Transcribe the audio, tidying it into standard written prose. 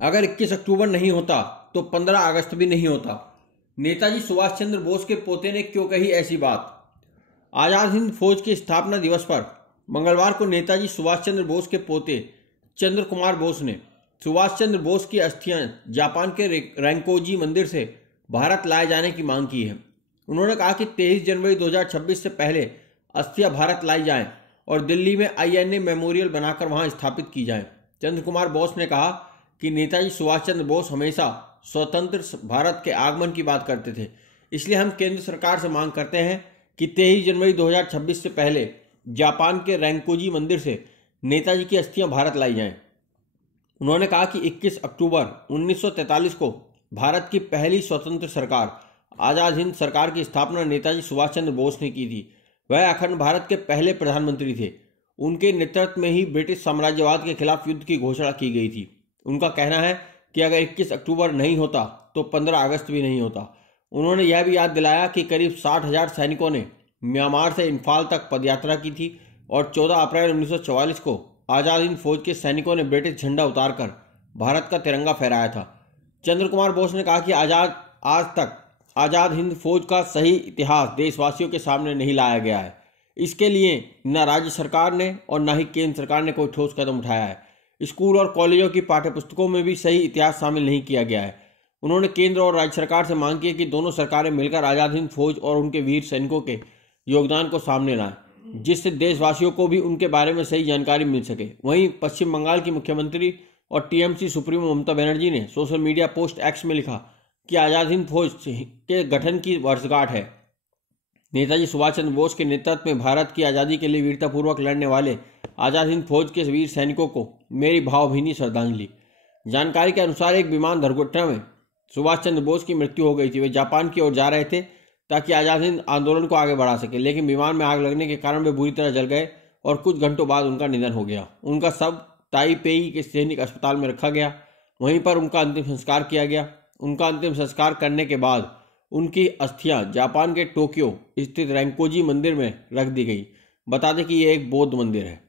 अगर 21 अक्टूबर नहीं होता तो 15 अगस्त भी नहीं होता। नेताजी सुभाष चंद्र बोस के पोते ने क्यों कही ऐसी बात? आजाद हिंद फौज के स्थापना दिवस पर मंगलवार को नेताजी सुभाष चंद्र बोस के पोते चंद्र कुमार बोस ने सुभाष चंद्र बोस की अस्थियां जापान के रैंकोजी मंदिर से भारत लाए जाने की मांग की है। उन्होंने कहा कि 23 जनवरी 2026 से पहले अस्थियां भारत लाई जाएं और दिल्ली में INA मेमोरियल बनाकर वहां स्थापित की जाएं। चंद्र कुमार बोस ने कहा कि नेताजी सुभाष चंद्र बोस हमेशा स्वतंत्र भारत के आगमन की बात करते थे, इसलिए हम केंद्र सरकार से मांग करते हैं कि 23 जनवरी 2026 से पहले जापान के रैंकोजी मंदिर से नेताजी की अस्थियां भारत लाई जाएं। उन्होंने कहा कि 21 अक्टूबर 1943 को भारत की पहली स्वतंत्र सरकार आजाद हिंद सरकार की स्थापना नेताजी सुभाष चंद्र बोस ने की थी। वह अखंड भारत के पहले प्रधानमंत्री थे। उनके नेतृत्व में ही ब्रिटिश साम्राज्यवाद के खिलाफ युद्ध की घोषणा की गई थी। उनका कहना है कि अगर 21 अक्टूबर नहीं होता तो 15 अगस्त भी नहीं होता। उन्होंने यह भी याद दिलाया कि करीब 60,000 सैनिकों ने म्यांमार से इम्फाल तक पदयात्रा की थी और 14 अप्रैल 1944 को आजाद हिंद फौज के सैनिकों ने ब्रिटिश झंडा उतारकर भारत का तिरंगा फहराया था। चंद्र कुमार बोस ने कहा कि आज तक आजाद हिंद फौज का सही इतिहास देशवासियों के सामने नहीं लाया गया है। इसके लिए न राज्य सरकार ने और न ही केंद्र सरकार ने कोई ठोस कदम उठाया है। स्कूल और कॉलेजों की पाठ्यपुस्तकों में भी सही इतिहास शामिल नहीं किया गया है। उन्होंने केंद्र और राज्य सरकार से मांग की है कि दोनों सरकारें मिलकर आजाद हिंद फौज और उनके वीर सैनिकों के योगदान को सामने लाएं, जिससे देशवासियों को भी उनके बारे में सही जानकारी मिल सके। वहीं पश्चिम बंगाल की मुख्यमंत्री और TMC सुप्रीमो ममता बनर्जी ने सोशल मीडिया पोस्ट X में लिखा कि आजाद हिंद फौज के गठन की वर्षगांठ है। नेताजी सुभाष चंद्र बोस के नेतृत्व में भारत की आज़ादी के लिए वीरतापूर्वक लड़ने वाले आजाद हिंद फौज के वीर सैनिकों को मेरी भावभीनी श्रद्धांजलि। जानकारी के अनुसार एक विमान दुर्घटना में सुभाष चंद्र बोस की मृत्यु हो गई थी। वे जापान की ओर जा रहे थे ताकि आजाद हिंद आंदोलन को आगे बढ़ा सके, लेकिन विमान में आग लगने के कारण वे बुरी तरह जल गए और कुछ घंटों बाद उनका निधन हो गया। उनका शव ताइपेई के सैनिक अस्पताल में रखा गया, वहीं पर उनका अंतिम संस्कार किया गया। उनका अंतिम संस्कार करने के बाद उनकी अस्थियां जापान के टोक्यो स्थित रैंकोजी मंदिर में रख दी गई। बता दें कि यह एक बौद्ध मंदिर है।